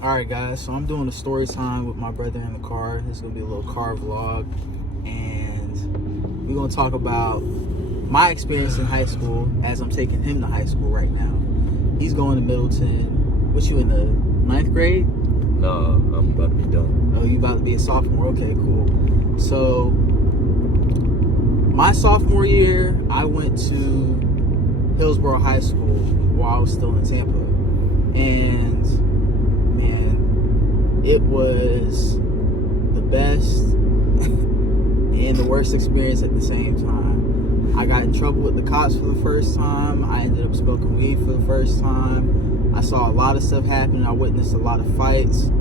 Alright guys, so I'm doing a story time with my brother in the car. This is going to be a little car vlog. And we're going to talk about my experience in high school as I'm taking him to high school right now. He's going to Middleton. What, you in the 9th grade? No, I'm about to be done. Oh, you about to be a sophomore? Okay, cool. So, my sophomore year, I went to Hillsborough High School while I was still in Tampa. And man, it was the best and the worst experience at the same time. I got in trouble with the cops for the first time. I ended up smoking weed for the first time. I saw a lot of stuff happen. I witnessed a lot of fights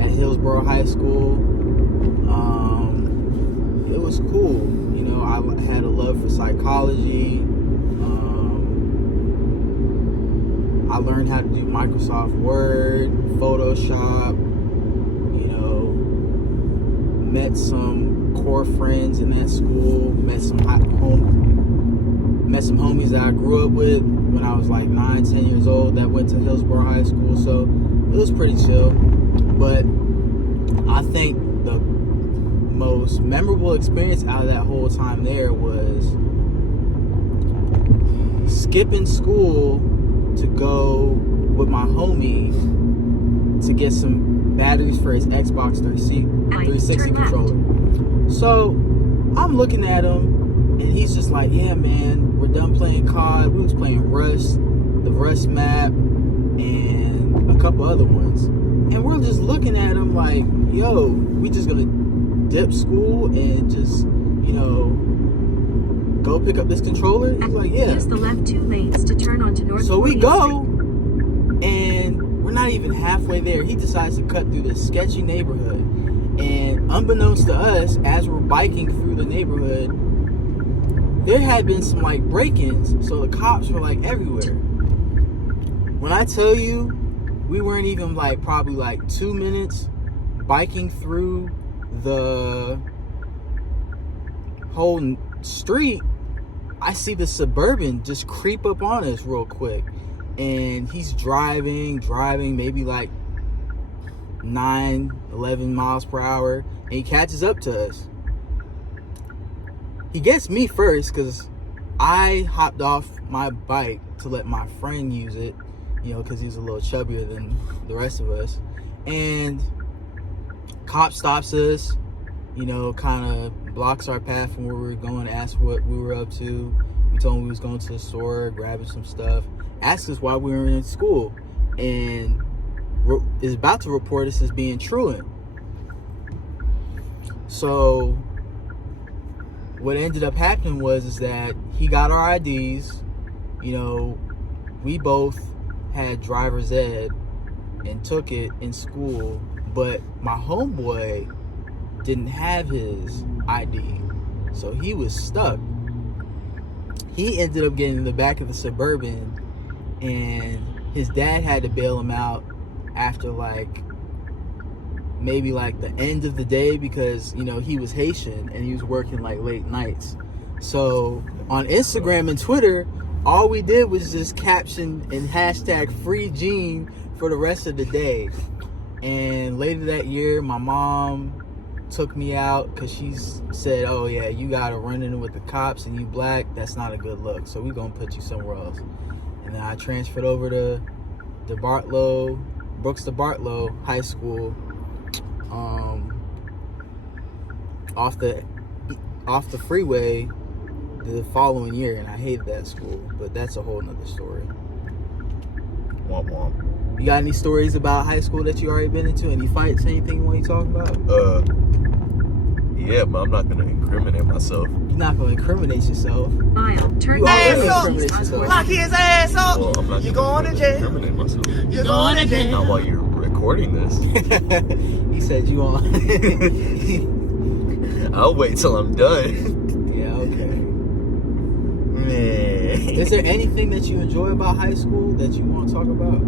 at Hillsborough High School. It was cool. You know, I had a love for psychology. I learned how to do Microsoft Word, Photoshop, you know, met some core friends in that school, met some homies that I grew up with when I was like 9, 10 years old that went to Hillsborough High School, so it was pretty chill. But I think the most memorable experience out of that whole time there was skipping school to go with my homie to get some batteries for his Xbox 360 controller. So I'm looking at him and he's just like, yeah man, we're done playing COD. We was playing Rust, the Rust map, and a couple other ones. And we're just looking at him like, yo, we just gonna dip school and just, you know, go pick up this controller? He's like, yeah. Use the left 2 lanes to turn onto North. So we go, and we're not even halfway there. He decides to cut through this sketchy neighborhood. And unbeknownst to us, as we're biking through the neighborhood, there had been some like break-ins. So the cops were like everywhere. When I tell you, we weren't even like probably like 2 minutes biking through the whole street, I see the Suburban just creep up on us real quick. And he's driving maybe like 9, 11 miles per hour. And he catches up to us. He gets me first because I hopped off my bike to let my friend use it, you know, because he's a little chubbier than the rest of us. And cop stops us, you know, kind of blocks our path from where we were going, asked what we were up to. We told him we was going to the store, grabbing some stuff, asked us why we were in school, and is about to report us as being truant. So what ended up happening was that he got our IDs. You know, we both had driver's ed and took it in school, but my homeboy didn't have his ID, so he was stuck. He ended up getting in the back of the Suburban, and his dad had to bail him out after like maybe like the end of the day, because you know he was Haitian and he was working like late nights. So on Instagram and Twitter, all we did was just caption and hashtag free Gene for the rest of the day. And later that year, my mom took me out because she said, oh yeah, you gotta run in with the cops and you black, that's not a good look, so we gonna put you somewhere else. And then I transferred over to Brooks to Bartlow High School, off the freeway the following year, and I hated that school, but that's a whole nother story. Womp womp. You got any stories about high school that you already been into? Any fights, anything you want to talk about? Yeah, but I'm not gonna incriminate myself. You're not gonna incriminate yourself. Turn You already ass incriminate yourself. Lock his ass up. Well, I'm not You gonna going to jail. incriminate myself. You're going to jail. Not while you're recording this. He said you on. I'll wait till I'm done. Yeah, okay. Man. Is there anything that you enjoy about high school that you want to talk about?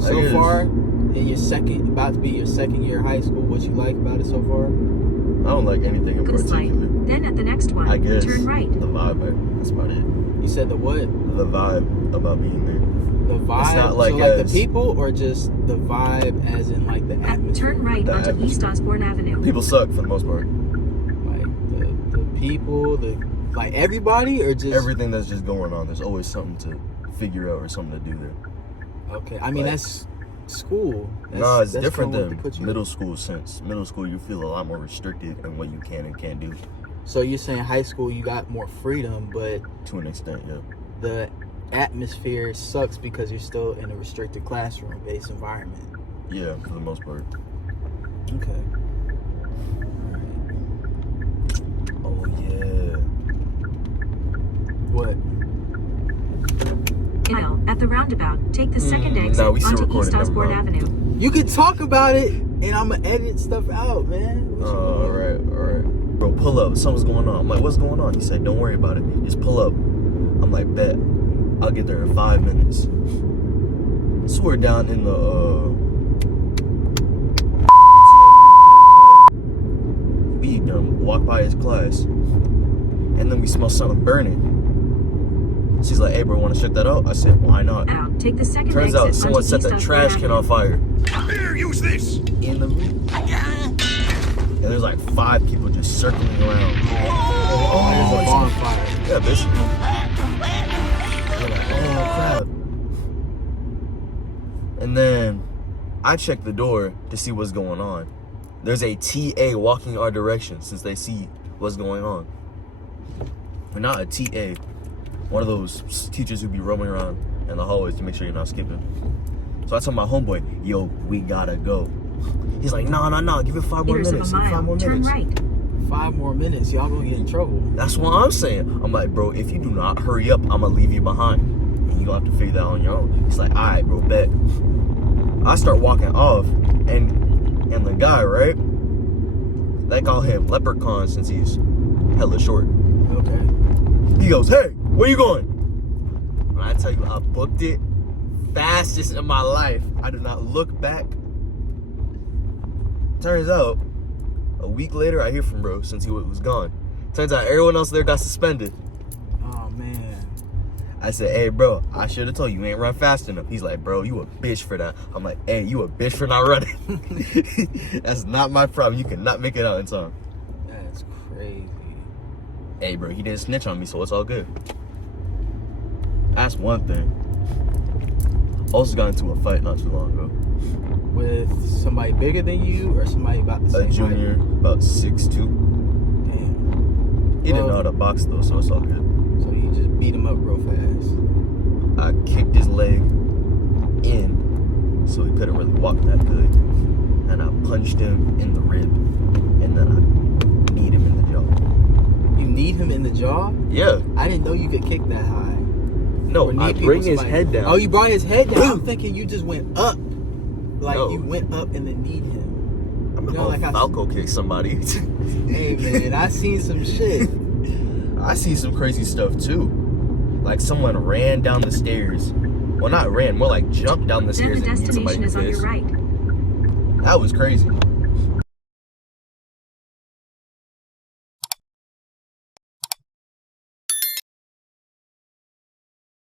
So far, in your about to be your second year of high school, what you like about it so far? I don't like anything in This particular. line. Then at the next one, I guess turn right. the vibe, that's about it. You said the what? The vibe about being there. The vibe. It's not like so like the as- people, or just the vibe, as in like the atmosphere. Turn right The onto atmosphere. East Osborne Avenue. People suck for the most part. Like the people, like everybody, or just Everything that's just going on, there's always something to figure out or something to do there. Okay, I mean Like- that's school. Nah, it's that's different kinda what than they put you middle in. school since middle school you feel a lot more restricted in what you can and can't do So you're saying high school you got more freedom, but to an extent, yeah. the atmosphere sucks because you're still in a restricted classroom-based environment. Yeah, for the most part. Okay. Oh yeah. What? Now, at the roundabout, take the second exit nah, we still onto recording, East never Osborne mind. Avenue. You can talk about it, and I'm gonna edit stuff out, man. What you All doing? right. Bro, pull up. Something's going on. I'm like, what's going on? He said, don't worry about it. Just pull up. I'm like, bet. I'll get there in 5 minutes. So we're down in the we walk by his class, and then we smell something burning. She's like, hey bro, wanna check that out? I said, why not? Out, take the second Turns exit out someone onto set East the Osborne trash can Avenue. on fire Here, use this. in the room. And there's like 5 people just circling around. Oh, there's a bonfire. Yeah, bitch. They're like, oh crap. And then I check the door to see what's going on. There's a TA walking our direction since they see what's going on. Or not a TA, one of those teachers who be roaming around in the hallways to make sure you're not skipping. So I told my homeboy, yo, we gotta go. He's like, no, give it 5 more Meters of minutes. a 5 mile, more turn minutes. right. 5 more minutes, y'all gonna get in trouble. That's what I'm saying. I'm like, bro, if you do not hurry up, I'm gonna leave you behind. And you gonna have to figure that out on your own. He's like, all right, bro, bet. I start walking off, and the guy, right? They call him Leprechaun since he's hella short. Okay. He goes, hey, where you going? When I tell you, I booked it fastest in my life. I did not look back. Turns out, a week later, I hear from bro since he was gone. Turns out everyone else there got suspended. Oh man. I said, hey, bro, I should have told you, you ain't run fast enough. He's like, bro, you a bitch for that. I'm like, hey, you a bitch for not running. That's not my problem. You cannot make it out in time. That's crazy. Hey, bro, he didn't snitch on me, so it's all good. That's one thing. Also got into a fight not too long ago. With somebody bigger than you, or somebody about the same A junior, about 6'2". height? Damn. He didn't know Well- how to box, though, so it's all good. So you just beat him up real fast. I kicked his leg in, so he couldn't really walk that good. And I punched him in the rib, and then I kneed him in the jaw. You need him in the jaw? Yeah. I didn't know you could kick that high. No, Or knee I people bring his somebody. head down. Oh, you brought his head down. I'm thinking you just went up. Like No. you went up and then kneed him. I'm You know, gonna like I- Falco kick somebody. Hey man, I seen some shit. I see some crazy stuff too. Like someone ran down the stairs. Well, not ran, more like jumped down the Then stairs the and hit somebody destination in the is on your face. right. That was crazy.